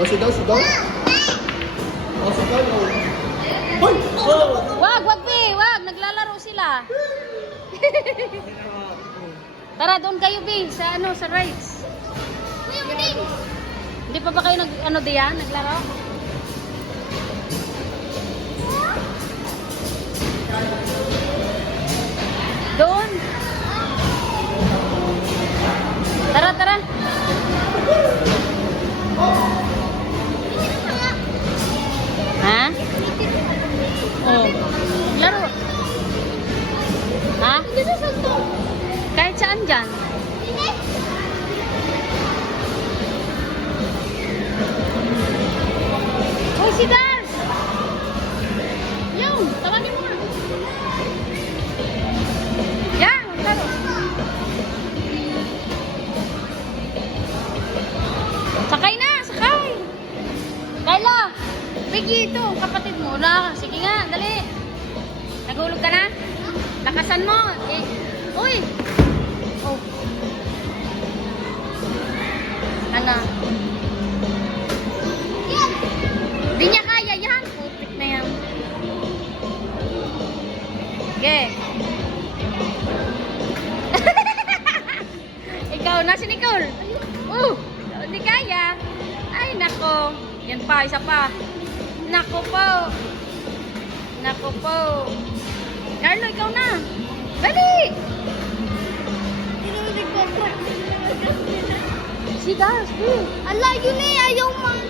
Oh, sit down, sit down. Oh, sit down. Oh. Hoy! Oh! Wag, Pi. Wag. Naglalaro sila. Tara, doon kayo, Pi. Sa ano, sa rides. Hindi pa ba kayo diyan? Naglaro? Doon. Tara, tara. Ha? Oh. Laro. Ha? Kahit saan dyan. Hoy, si Dars! Yung, tawagin mo nga. Yan, laro. Sakay na, sakay. Kayla, Biggie ito, kapatid mo. Na, sige nga, dali. Nagulog ka na? Lakasan mo. Eh, uy. Oh. Ano? Di niya kaya yan. Putik na yan. Okay. Ikaw, nasa Nicole? Hindi kaya. Ay, nako. Yan pa, isa pa. Nako po. Nako po. Carlo, ikaw na. Dali! Si Dars, Ala, yun eh. Ayaw man.